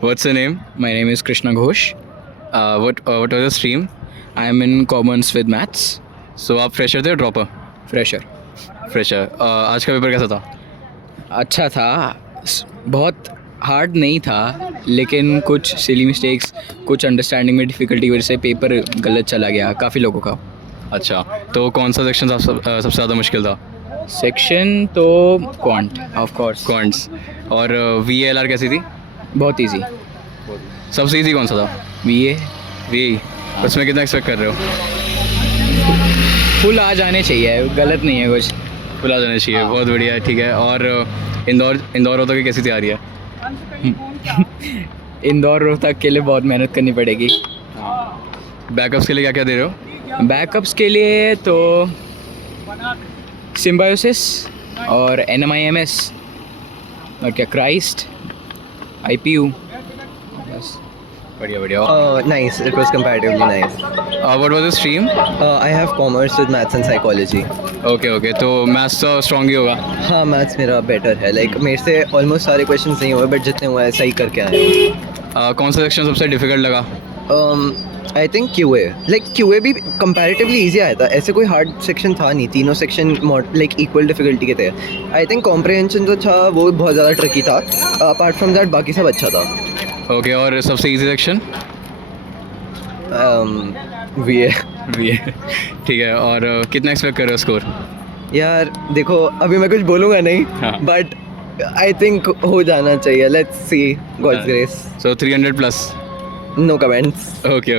What's your name? My name is Krishna Ghosh. What was your stream? I am in Commerce with Maths. So आप fresher थे dropper? Fresher. Fresher. आज का paper कैसा था? अच्छा था, बहुत हार्ड नहीं था, लेकिन कुछ सिली मिस्टेक्स, कुछ अंडरस्टैंडिंग में डिफ़िकल्टी की वजह से पेपर गलत चला गया काफ़ी लोगों का. अच्छा, तो कौन सा सेक्शन सबसे ज़्यादा मुश्किल था? सेक्शन तो क्वांट ऑफ कोर्स. क्वांट्स. और VALR कैसी थी? बहुत इजी. सबसे ईजी कौन सा था? VA VA. उसमें कितना एक्सपेक्ट कर रहे हो? फुल आ जाने चाहिए, गलत नहीं है कुछ. फुल आ जाना चाहिए. बहुत बढ़िया है. ठीक है. और इंदौर रोहतक की कैसी तैयारी है? इंदौर रोहतक के लिए बहुत मेहनत करनी पड़ेगी. बैकअप्स के लिए क्या क्या दे रहे हो? बैकअप्स के लिए तो सिम्बायोसिस और NMIMS और क्या क्राइस्ट IPU. बस. बढ़िया बढ़िया. Nice. It was comparatively nice. What was the stream? I have commerce with maths and psychology. Okay. तो मैथ्स तो स्ट्रॉन्ग ही होगा. हाँ, maths मेरा better है. Like मेरे से almost सारे questions नहीं हुए, but जितने हुए हैं सही करके आए हूँ. कौन सा सेक्शन सबसे डिफिकल्ट लगा? I think QA. Like QA भी comparatively easy आया था. ऐसे कोई hard section था नहीं. तीनों section like equal difficulty के थे. I think comprehension जो था वो बहुत ज़्यादा tricky था. Apart from that बाकी सब अच्छा था. ओके. और सबसे इजी सेक्शन? VA. ठीक है. और कितना एक्सपेक्ट कर रहे हो स्कोर? यार देखो अभी मैं कुछ बोलूँगा नहीं, हाँ. बट आई थिंक हो जाना चाहिए. Let's see. God's grace. So 300 plus. No comments. Okay.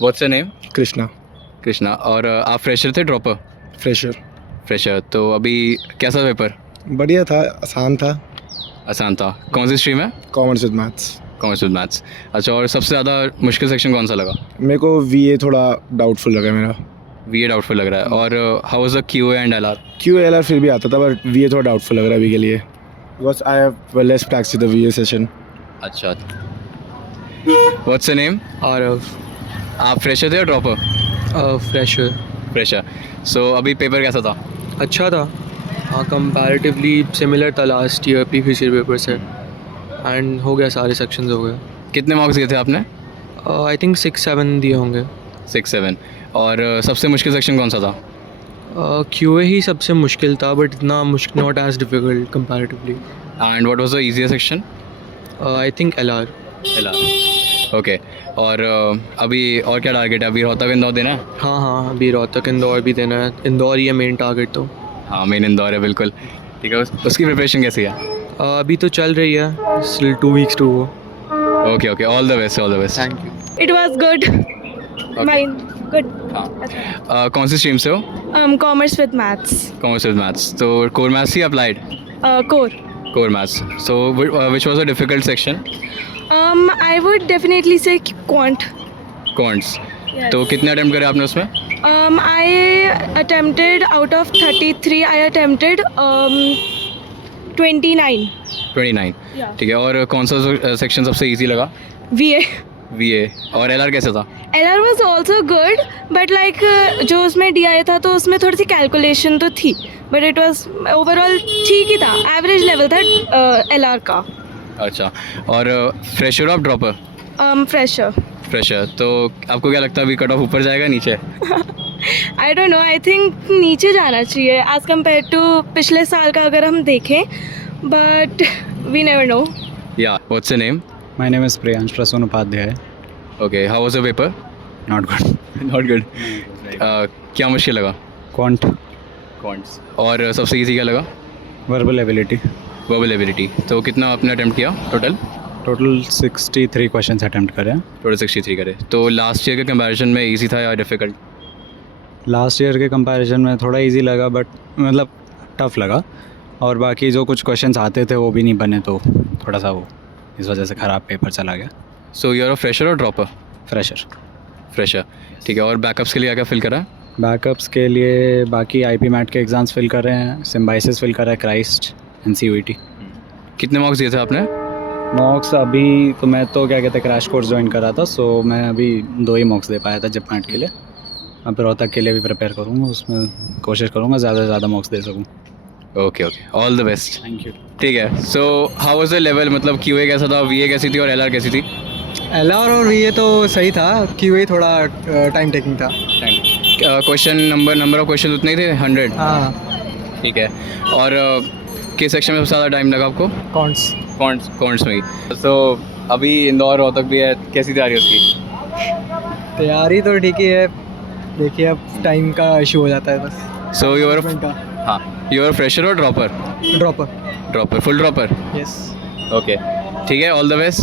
What's your name? Krishna. और आप फ्रेशर थे ड्रॉपर? फ्रेशर. तो अभी कैसा पेपर? बढ़िया था, आसान था. आसान था. कौन सी स्ट्रीम है? Commerce with maths. Commerce with maths. अच्छा. और सबसे ज़्यादा मुश्किल सेक्शन कौन सा लगा? मेरे को VA थोड़ा डाउटफुल लगा मेरा. VA डाउटफुल लग रहा है. और how was the QA and LR? QALR फिर भी आता था, बट VA थोड़ा डाउटफुल लग रहा है अभी के लिए. Because I have less practice the VA session. अच्छा. What's your name? आरव. आप फ्रेशर थे या ड्रॉपर? फ्रेशर. सो अभी पेपर कैसा था? अच्छा था. हाँ, कंपैरेटिवली सिमिलर था लास्ट ईयर PVC पेपर से. एंड हो गया, सारे सेक्शंस हो गए. कितने मार्क्स दिए थे आपने? आई थिंक 6-7 दिए होंगे. 6-7. और सबसे मुश्किल सेक्शन कौन सा था? QA ही सबसे मुश्किल था, बट इतना मुश्किल, not as difficult comparatively. And what was the easiest section? I think LR. Okay. और अभी और क्या टारगेट है? अभी रोहतक इंदौर देना है? हाँ, अभी रोहतक इंदौर भी देना है. इंदौर ही है मेन टारगेट तो. हाँ, मेन इंदौर है बिल्कुल. ठीक है. उसकी प्रिपरेशन कैसी है? अभी तो चल रही है. Still 2 weeks to go. Okay. All the best. Thank you. It was good. Mine good. कौन सी स्ट्रीम से हो? Commerce with maths. Commerce with maths. तो कोर मैथ्स ही applied? Core. Core maths. So which was a difficult section? I would definitely say quant. Quants. Yes. तो कितने attempt करे आपने उसमें? I attempted out of 33. I attempted 29. 29. Yeah. ठीक है. और कौन सा सेक्शन सबसे इजी लगा? VA. VA. और LR कैसा था? LR was also good, but like जो उसमें DI था तो उसमें थोड़ी सी कैलकुलेशन तो थी, but it was overall ठीक ही था. एवरेज लेवल था LR का. अच्छा. और फ्रेशर ऑफ ड्रॉपर? Fresher. तो आपको क्या लगता है अभी कट ऑफ ऊपर जाएगा नीचे? I don't know. I think नीचे जाना चाहिए as compared to पिछले साल का अगर हम देखें, but we never know. या. What's your name? My name is Priyansh Prasun Upadhyay. Okay. How was your paper? Not good. Not good. क्या मुश्किल लगा? Quant. क्वांट्स. और सबसे इजी क्या लगा? Verbal ability. Verbal ability. तो कितना आपने अटेम्प्ट किया टोटल? Total 63 questions attempt करे. टोटल 63 करे. तो लास्ट ईयर के कंपैरिजन में इजी था या डिफ़िकल्ट? लास्ट ईयर के कंपैरिजन में थोड़ा इजी लगा, बट मतलब टफ लगा. और बाकी जो कुछ क्वेश्चंस आते थे वो भी नहीं बने, तो थोड़ा सा वो इस वजह से ख़राब पेपर चला गया. So you are a fresher और ड्रॉपर? फ्रेशर. ठीक है. और बैकअप्स के लिए क्या फिल करा? बैकअप्स के लिए बाकी IP मैट के एग्ज़ाम्स फिल कर रहे हैं, सिम्बाइसिस फिल कर रहा है, क्राइस्ट एंड CUET. कितने मार्क्स दिए थे आपने? मॉक्स अभी तो मैं तो क्या कहते हैं क्रैश कोर्स ज्वाइन करा था, सो मैं अभी 2 ही मॉक्स दे पाया था जिप मैट के लिए. अब रोहतक के लिए भी प्रिपेयर करूँगा, उसमें कोशिश करूँगा ज़्यादा से ज़्यादा मॉक्स दे सकूँ. Okay. All the best. Thank you. ठीक है. So how was the level, मतलब QA कैसा था, VA कैसी थी और LR कैसी थी? LR और VA तो सही था, QA थोड़ा टाइम टेकिंग था. क्वेश्चन नंबर ऑफ क्वेश्चन उतने ही थे 100? हाँ. ठीक है. और किस सेक्शन में सबसे ज़्यादा टाइम लगा आपको? कॉन्ट्स. कॉन्ट्स में ही. सो अभी इंदौर रोहतक भी है, कैसी तैयारी है उसकी? तैयारी तो ठीक ही है, देखिए अब टाइम का इशू हो जाता है बस. सो यूर का हाँ, यूर फ्रेशर और dropper? Dropper. Dropper, full dropper. Yes. Okay, ठीक है. All the best.